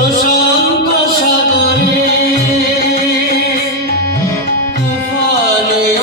প্রশান্ত সাগরে তুফানে